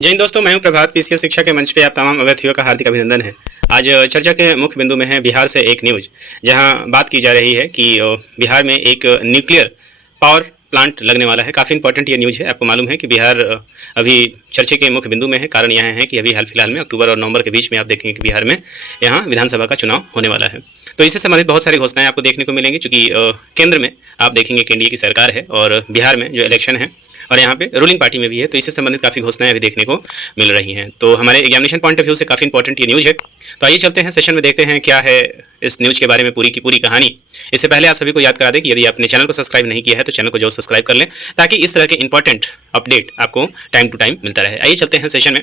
जय हिंद दोस्तों, मैं हूं प्रभात। पीसीएस शिक्षा के मंच पे आप तमाम अभ्यर्थियों का हार्दिक अभिनंदन है। आज चर्चा के मुख्य बिंदु में है बिहार से एक न्यूज, जहां बात की जा रही है कि बिहार में एक न्यूक्लियर पावर प्लांट लगने वाला है। काफ़ी इंपॉर्टेंट ये न्यूज है। आपको मालूम है कि बिहार अभी चर्चे के मुख्य बिंदु में है। कारण यह है कि अभी हाल फिलहाल में अक्टूबर और नवंबर के बीच में आप देखेंगे कि बिहार में यहाँ विधानसभा का चुनाव होने वाला है। तो इससे संबंधित बहुत सारी घोषणाएं आपको देखने को मिलेंगी, चूँकि केंद्र में आप देखेंगे कि एनडीए की सरकार है और बिहार में जो इलेक्शन है और यहाँ पे रूलिंग पार्टी में भी है, तो इससे संबंधित काफ़ी घोषणाएं अभी देखने को मिल रही हैं। तो हमारे एग्जामिनेशन पॉइंट ऑफ व्यू से काफ़ी इंपॉर्टेंट ये न्यूज़ है। तो आइए चलते हैं सेशन में, देखते हैं क्या है इस न्यूज़ के बारे में पूरी की पूरी कहानी। इससे पहले आप सभी को याद करा दें कि यदि आपने चैनल को सब्सक्राइब नहीं किया है तो चैनल को जरूर सब्सक्राइब कर लें, ताकि इस तरह के इंपॉर्टेंट अपडेट आपको टाइम टू टाइम मिलता रहे। आइए चलते हैं सेशन में।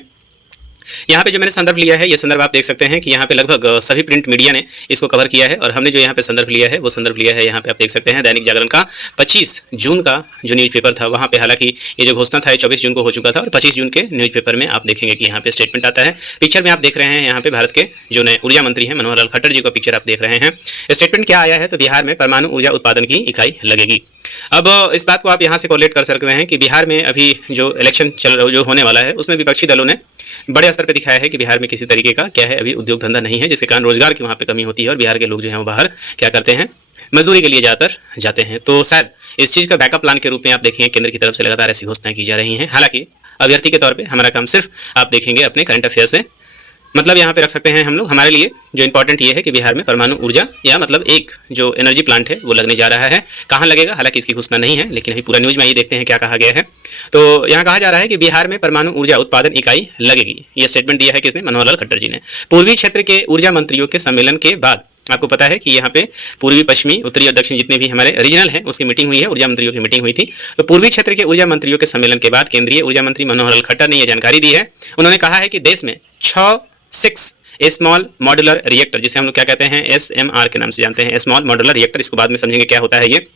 यहाँ पे जो मैंने संदर्भ लिया है, ये संदर्भ आप देख सकते हैं कि यहाँ पे लगभग सभी प्रिंट मीडिया ने इसको कवर किया है, और हमने जो यहाँ पे संदर्भ लिया है वो संदर्भ लिया है, यहाँ पे आप देख सकते हैं दैनिक जागरण का 25 जून का जो न्यूज़पेपर था, वहाँ पे हालांकि ये जो घोषणा था 24 जून को हो चुका था, और 25 जून के न्यूज़पेपर में आप देखेंगे कि यहाँ पे स्टेटमेंट आता है। पिक्चर में आप देख रहे हैं यहाँ पे भारत के जो नए ऊर्जा मंत्री हैं मनोहर लाल खट्टर जी का पिक्चर आप देख रहे हैं। स्टेटमेंट क्या आया है, तो बिहार में परमाणु ऊर्जा उत्पादन की इकाई लगेगी। अब इस बात को आप यहाँ से कोरिलेट कर सकते हैं कि बिहार में अभी जो इलेक्शन जो होने वाला है, उसमें विपक्षी दलों ने बड़े स्तर पे दिखाया है कि बिहार में किसी तरीके का क्या है, अभी उद्योग धंधा नहीं है, जिसके कारण रोजगार की वहाँ पे कमी होती है और बिहार के लोग जो हैं वो बाहर क्या करते हैं, मजदूरी के लिए ज़्यादातर जाते हैं। तो शायद इस चीज़ का बैकअप प्लान के रूप में आप देखेंगे केंद्र की तरफ से लगातार ऐसी घोषणाएं की जा रही हैं। हालांकि अभ्यर्थी के तौर पर हमारा काम सिर्फ आप देखेंगे अपने करंट अफेयर से, मतलब यहाँ पे रख सकते हैं हम लोग। हमारे लिए जो इंपॉर्टेंट ये है कि बिहार में परमाणु ऊर्जा या मतलब एक जो एनर्जी प्लांट है वो लगने जा रहा है। कहाँ लगेगा, हालांकि इसकी घोषणा नहीं है, लेकिन अभी पूरा न्यूज़ में ये देखते हैं क्या कहा गया है। तो यहाँ कहा जा रहा है कि बिहार में परमाणु ऊर्जा उत्पादन इकाई लगेगी। ये स्टेटमेंट दिया है किसने, मनोहर लाल खट्टर जी ने। पूर्वी क्षेत्र के ऊर्जा मंत्रियों के सम्मेलन के बाद आपको पता है कि यहाँ पे पूर्वी, पश्चिमी, उत्तरी और दक्षिण जितने भी हमारे रीजनल हैं उसकी मीटिंग हुई है, ऊर्जा मंत्रियों की मीटिंग हुई थी। तो पूर्वी क्षेत्र के ऊर्जा मंत्रियों के सम्मेलन के बाद केंद्रीय ऊर्जा मंत्री मनोहर लाल खट्टर ने यह जानकारी दी है। उन्होंने कहा है कि देश में 6 स्मॉल मॉड्यूलर रिएक्टर, जिसे हम लोग क्या कहते हैं, SMR के नाम से जानते हैं, स्मॉल मॉड्यूलर रिएक्टर, इसको बाद में समझेंगे क्या होता है ये,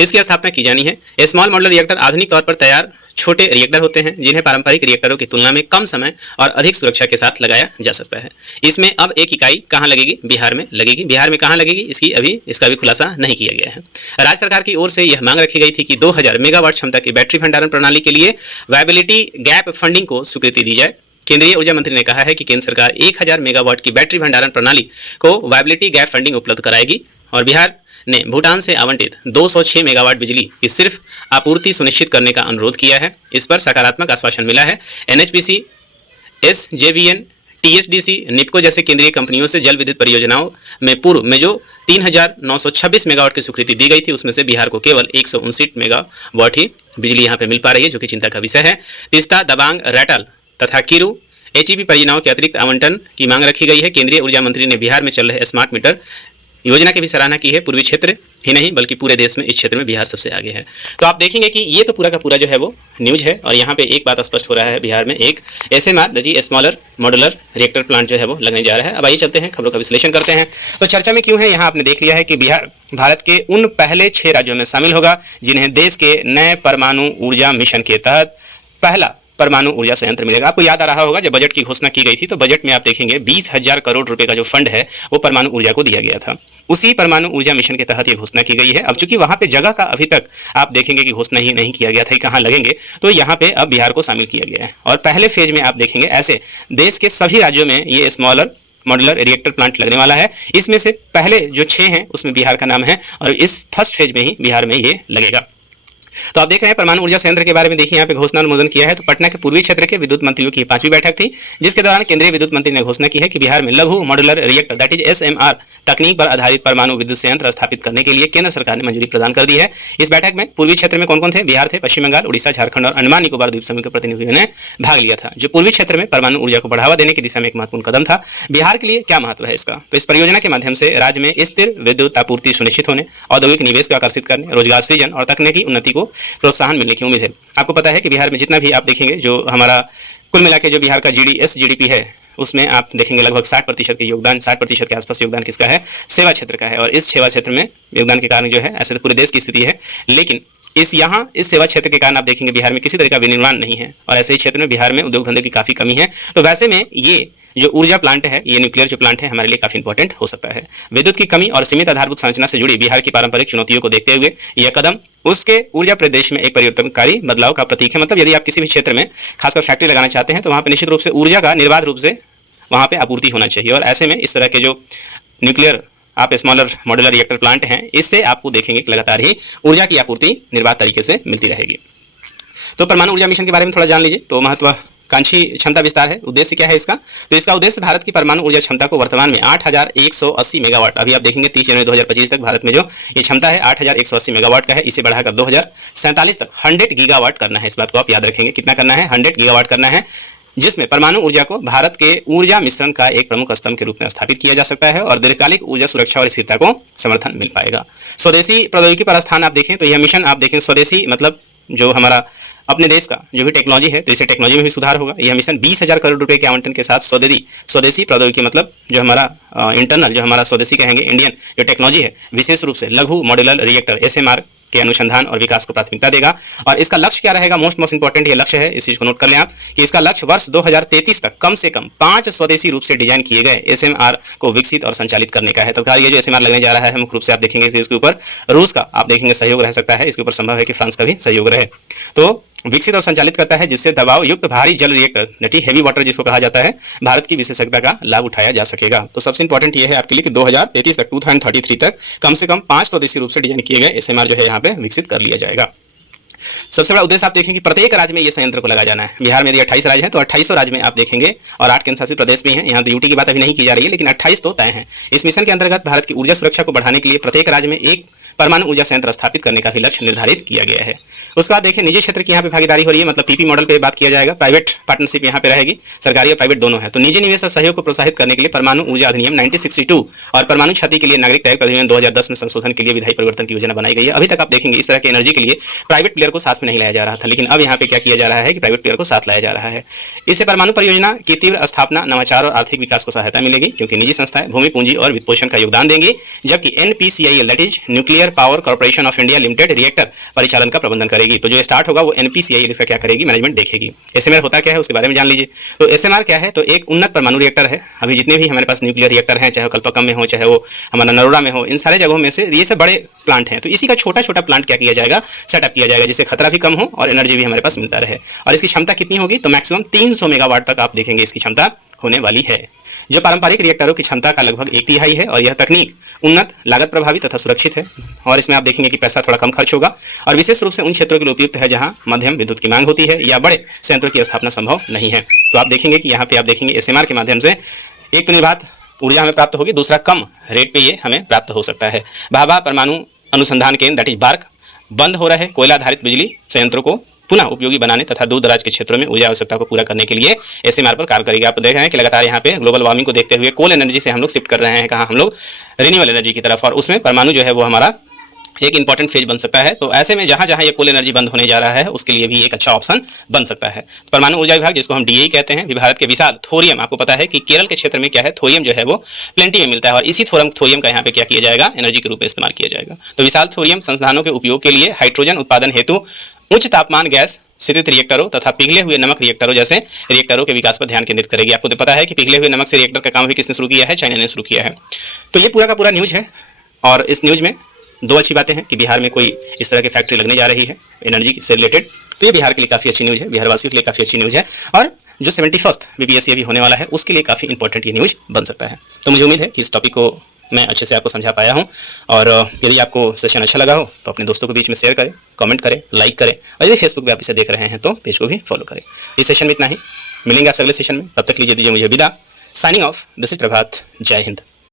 इसकी स्थापना की जानी है। स्मॉल मॉड्यूलर रिएक्टर आधुनिक तौर पर तैयार छोटे रिएक्टर होते हैं, जिन्हें पारंपरिक रिएक्टरों की तुलना में कम समय और अधिक सुरक्षा के साथ लगाया जा सकता है। इसमें अब एक इकाई कहाँ लगेगी, बिहार में लगेगी। बिहार में कहाँ लगेगी, इसका भी खुलासा नहीं किया गया है। राज्य सरकार की ओर से यह मांग रखी गई थी कि 2000 मेगावाट क्षमता की बैटरी भंडारण प्रणाली के लिए वायबिलिटी गैप फंडिंग को स्वीकृति दी जाए। केंद्रीय ऊर्जा मंत्री ने कहा है कि केंद्र सरकार 1000 मेगावाट की बैटरी भंडारण प्रणाली को वायबिलिटी गैप फंडिंग उपलब्ध कराएगी, और बिहार ने भूटान से आवंटित 206 मेगावाट बिजली की सिर्फ आपूर्ति सुनिश्चित करने का अनुरोध किया है। इस पर सकारात्मक आश्वासन मिला है। NHPC, SJVN, THDC, निप्को जैसे केंद्रीय कंपनियों से जल विद्युत परियोजनाओं में पूर्व में जो 3926 मेगावाट की स्वीकृति दी गई थी, उसमें से बिहार को केवल 159 मेगावाट ही बिजली यहाँ पे मिल पा रही है, जो कि चिंता का विषय है। तीस्ता, दबांग, रैटल तथा किरू HEP परियोजनाओं के अतिरिक्त आवंटन की मांग रखी गई है। केंद्रीय ऊर्जा मंत्री ने बिहार में चल रहे स्मार्ट मीटर योजना की भी सराहना की है। पूर्वी क्षेत्र ही नहीं बल्कि पूरे देश में इस क्षेत्र में बिहार सबसे आगे है। तो आप देखेंगे कि ये तो पूरा का पूरा जो है वो न्यूज़ है, और यहाँ पे एक बात स्पष्ट हो रहा है, बिहार में एक SMR smaller modular reactor plant जो है वो लगने जा रहा है। अब आइए चलते हैं खबरों का विश्लेषण करते हैं। तो चर्चा में क्यों है, यहाँ आपने देख लिया है कि बिहार भारत के उन पहले 6 राज्यों में शामिल होगा जिन्हें देश के नए परमाणु ऊर्जा मिशन के तहत पहला परमाणु ऊर्जा संयंत्र मिलेगा। आपको याद आ रहा होगा जब बजट की घोषणा की गई थी, तो बजट में आप देखेंगे 20,000 करोड़ रुपए का जो फंड है वो परमाणु ऊर्जा को दिया गया था। उसी परमाणु ऊर्जा मिशन के तहत ये घोषणा की गई है। अब चूंकि वहां पे जगह का अभी तक आप देखेंगे कि घोषणा ही नहीं किया गया था कहाँ लगेंगे, तो यहाँ पे अब बिहार को शामिल किया गया है। और पहले फेज में आप देखेंगे ऐसे देश के सभी राज्यों में ये स्मॉलर मॉड्यूलर रिएक्टर प्लांट लगने वाला है। इसमें से पहले जो 6 हैं उसमें बिहार का नाम है, और इस फर्स्ट फेज में ही बिहार में ये लगेगा। तो आप देख रहे हैं परमाणु ऊर्जा संयंत्र के बारे में। देखिए यहाँ पे घोषणा अनुमोदन किया है। तो पटना के पूर्वी क्षेत्र के विद्युत मंत्रियों की 5वीं बैठक थी, जिसके दौरान केंद्रीय विद्युत मंत्री ने घोषणा की है कि बिहार में लघु modular reactor that is SMR तकनीक पर आधारित परमाणु विद्युत संयंत्र स्थापित करने के लिए केंद्र सरकार ने मंजूरी प्रदान कर दी है। इस बैठक में पूर्वी क्षेत्र में कौन कौन थे, बिहार थे, पश्चिम बंगाल, उड़ीसा, झारखंड और अंडमान निकोबार द्वीप समूह के प्रतिनिधियों ने भाग लिया था। जो पूर्वी क्षेत्र में परमाणु ऊर्जा को बढ़ावा देने की दिशा में एक महत्वपूर्ण कदम था। बिहार के लिए क्या महत्व है इसका, तो इस परियोजना के माध्यम से राज्य में स्थिर विद्युत आपूर्ति सुनिश्चित होने, औद्योगिक निवेश को आकर्षित करने, रोजगार सृजन और तकनीकी उन्नति को प्रोत्साहन मिलने की उम्मीद है। आपको पता है कि बिहार में जितना भी आप देखेंगे जो हमारा कुल मिला के जो बिहार का GDP है, उसमें आप देखेंगे लगभग 60% के योगदान, 60% के आसपास योगदान किसका है, सेवा क्षेत्र का है। और इस सेवा क्षेत्र में योगदान के कारण जो है, ऐसे तो पूरे देश की स्थिति है, लेकिन इस सेवा क्षेत्र के कारण आप देखेंगे बिहार में किसी तरह का विनिर्माण नहीं है, और ऐसे ही क्षेत्र में बिहार में उद्योग धंधे की काफ़ी कमी है। तो वैसे में ये जो ऊर्जा प्लांट है, ये न्यूक्लियर जो प्लांट है, हमारे लिए काफी इंपॉर्टेंट हो सकता है। विद्युत की कमी और सीमित आधारभूत संरचना से जुड़ी बिहार की पारंपरिक चुनौतियों को देखते हुए यह कदम उसके ऊर्जा परिदृश्य में एक परिवर्तनकारी बदलाव का प्रतीक है। मतलब यदि आप किसी भी क्षेत्र में खासकर फैक्ट्री लगाना चाहते हैं तो वहाँ पर निश्चित रूप से ऊर्जा का निर्बाध रूप से वहाँ पे आपूर्ति होना चाहिए। और ऐसे में इस तरह के जो न्यूक्लियर आप स्मॉलर मॉड्यूलर रिएक्टर प्लांट हैं, इससे आपको देखेंगे कि लगातार ही ऊर्जा की आपूर्ति निर्बाध तरीके से मिलती रहेगी। तो परमाणु ऊर्जा मिशन के बारे में थोड़ा जान लीजिए। तो महत्वाकांक्षी क्षमता विस्तार है, उद्देश्य क्या है इसका? तो इसका उद्देश्य भारत की परमाणु ऊर्जा क्षमता को वर्तमान में 8180 मेगावाट, अभी आप देखेंगे 30 जनवरी 2025 तक भारत में जो ये क्षमता है 8180 मेगावाट का है, इसे बढ़ाकर 2047 तक 100 गीगावाट करना है। इस बात को आप याद रखेंगे, कितना करना है? 100 गीगावाट करना है, जिसमें परमाणु ऊर्जा को भारत के ऊर्जा मिश्रण का एक प्रमुख स्तंभ के रूप में स्थापित किया जा सकता है और दीर्घकालिक ऊर्जा सुरक्षा और स्थिरता को समर्थन मिल पाएगा। स्वदेशी प्रौद्योगिकी पर स्थान आप देखें तो यह मिशन आप देखें, स्वदेशी मतलब जो हमारा अपने देश का जो भी टेक्नोलॉजी है, तो इसे टेक्नोलॉजी में भी सुधार होगा। यह मिशन 20,000 करोड़ रुपए के आवंटन के साथ स्वदेशी प्रौद्योगिकी मतलब जो हमारा इंटरनल जो हमारा स्वदेशी कहेंगे इंडियन जो टेक्नोलॉजी है, विशेष रूप से लघु मॉड्यूलर रिएक्टर SMR के अनुसंधान और विकास को प्राथमिकता देगा। और इसका लक्ष्य क्या रहेगा? मोस्ट इंपॉर्टेंट ये लक्ष्य है, इस चीज को नोट कर लें आप कि इसका लक्ष्य वर्ष 2033 तक कम से कम 5 स्वदेशी रूप से डिजाइन किए गए SMR को विकसित और संचालित करने का है। तत्काल ये जो SMR लगने जा रहा है मुख्य रूप से आप देखेंगे इसके ऊपर रूस का आप देखेंगे सहयोग रह सकता है, इसके ऊपर संभव है कि फ्रांस का भी सहयोग रहे। तो विकसित और संचालित करता है जिससे दबाव युक्त भारी जल रिएक्टर नटी हैवी वाटर जिसको कहा जाता है, भारत की विशेषज्ञता का लाभ उठाया जा सकेगा। तो सबसे इंपॉर्टेंट ये है आपके लिए कि 2033 तक 2033 तक कम से कम 5 स्वदेशी रूप से डिजाइन किए गए SMR जो है यहाँ पे विकसित कर लिया जाएगा। सबसे बड़ा उद्देश्य आप देखें कि प्रत्येक राज्य में ये संयंत्र को लगा जाना है। बिहार में यदि 28 राज्य हैं तो 28 राज्य में आप देखेंगे और 8 केंद्र शासित प्रदेश भी हैं। यहाँ तो यूटी की बात अभी नहीं की जा रही है, लेकिन 28 तो तय हैं। इस मिशन के अंतर्गत भारत की ऊर्जा सुरक्षा को बढ़ाने के लिए प्रत्येक राज्य में एक परमाणु ऊर्जा संयंत्र स्थापित करने का भी लक्ष्य निर्धारित किया गया है। उसके बाद देखिए निजी क्षेत्र की यहाँ पे भागीदारी हो रही है, मतलब पीपी मॉडल पे बात किया जाएगा। प्राइवेट पार्टनरशिप यहाँ पे रहेगी, सरकारी और प्राइवेट दोनों है। तो निजी निवेश और सहयोग को प्रोत्साहित करने के लिए परमाणु ऊर्जा अधिनियम 1962 और परमाणु क्षति के लिए नागरिक आयुक्त अधिनियम 2010 में संशोधन के लिए विधायी परिवर्तन की योजना बनाई गई है। अभी तक आप देखेंगे इस तरह की एनर्जी के लिए प्राइवेट प्लेयर को साथ में नहीं लाया जा रहा था, लेकिन अब यहाँ पे क्या किया जा रहा है कि प्राइवेट प्लेयर को साथ लाया जा रहा है। इससे परमाणु परियोजना की तीव्र स्थापना, नवाचार और आर्थिक विकास को सहायता मिलेगी, क्योंकि निजी संस्थाएं भूमि पूंजी और वित्त पोषण का योगदान देंगी, जबकि NPCIL that is nuclear power corporation of India limited reactor परिचालन का प्रबंधन करेगी। तो जो स्टार्ट होगा वो NPCIL इसका क्या करेगी? मैनेजमेंट देखेगी। SMR होता क्या है उसके बारे में जान लीजिए। तो SMR क्या है? तो एक उन्नत परमाणु रिएक्टर है। अभी जितने भी हमारे पास न्यूक्लियर रिएक्टर हैं, चाहे वो कल्पक्कम में हो, चाहे वो हमारा नरोड़ा में हो, इन सारे जगहों में से ये सब बड़े प्लांट हैं। तो इसी का छोटा छोटा प्लांट क्या किया जाएगा? सेटअप किया जाएगा, जिससे खतरा भी कम हो और एनर्जी भी हमारे पास मिलता रहे। और इसकी क्षमता कितनी होगी? तो मैक्सिमम 300 मेगावाट तक आप देखेंगे इसकी क्षमता होने वाली है, जो पारंपरिक रिएक्टरों की क्षमता का लगभग 1/3 है। और यह तकनीक उन्नत, लागत प्रभावी तथा सुरक्षित है। और इसमें आप देखेंगे कि पैसा थोड़ा कम खर्च होगा और विशेष रूप से उन क्षेत्रों के लिए उपयुक्त है जहां मध्यम विद्युत की मांग होती है या बड़े संयंत्रों की स्थापना संभव नहीं है। तो आप देखेंगे कि यहाँ पे आप देखेंगे SMR के माध्यम से एक तो निर्बाध ऊर्जा हमें प्राप्त होगी, दूसरा कम रेट पे ये हमें प्राप्त हो सकता है। भाभा परमाणु अनुसंधान केंद्र दैट इज बार्क बंद हो रहे कोयला आधारित बिजली संयंत्रों को पुनः उपयोगी बनाने तथा दूर दराज के क्षेत्रों में ऊर्जा आवश्यकता को पूरा करने के लिए SMR पर कार्य करेगी। आप देख रहे हैं कि लगातार यहाँ पे ग्लोबल वार्मिंग को देखते हुए कोल एनर्जी से हम लोग शिफ्ट कर रहे हैं, कहाँ हम लोग रिन्यूएबल एनर्जी की तरफ, और उसमें परमाणु जो है वो हमारा एक इंपॉर्टेंट फेज बन सकता है। तो ऐसे में जहां जहां ये कोल एनर्जी बंद होने जा रहा है उसके लिए भी एक अच्छा ऑप्शन बन सकता है। परमाणु ऊर्जा विभाग जिसको हम DAE कहते हैं, भारत के विशाल थोरियम, आपको पता है कि केरल के क्षेत्र में क्या है, थोरियम जो है वो प्लेंटी में मिलता है और इसी थोरियम का यहाँ पे क्या किया जाएगा? एनर्जी के रूप में इस्तेमाल किया जाएगा। तो विशाल थोरियम संसाधनों के उपयोग के लिए हाइड्रोजन उत्पादन हेतु उच्च तापमान गैस स्थित रिएक्टरों तथा पिघले हुए नमक रिएक्टरों जैसे रिएक्टरों के विकास पर ध्यान केंद्रित करेगी। आपको तो पता है कि पिघले हुए नमक से रिएक्टर का काम भी किसने शुरू किया है? चाइना ने शुरू किया है। तो ये पूरा का पूरा न्यूज है और इस न्यूज में 2 अच्छी बातें हैं कि बिहार में कोई इस तरह की फैक्ट्री लगने जा रही है एनर्जी से रिलेटेड। तो ये बिहार के लिए काफ़ी अच्छी न्यूज़ है, बिहार वासियों के लिए काफ़ी अच्छी न्यूज़ है और जो 71st BPSC अभी होने वाला है उसके लिए काफ़ी इंपॉर्टेंट ये न्यूज़ बन सकता है। तो मुझे उम्मीद है कि इस टॉपिक को मैं अच्छे से आपको समझा पाया हूँ और यदि आपको सेशन अच्छा लगा हो तो अपने दोस्तों के बीच में शेयर करें, कमेंट करें, लाइक करें और यदि फेसबुक पे आप इसे देख रहे हैं तो पेज को भी फॉलो करें। इस सेशन में इतना ही, मिलेंगे आपसे अगले सेशन में। तब तक लीजिए दीजिए मुझे विदा। साइनिंग ऑफ, दिस इज प्रभात। जय हिंद।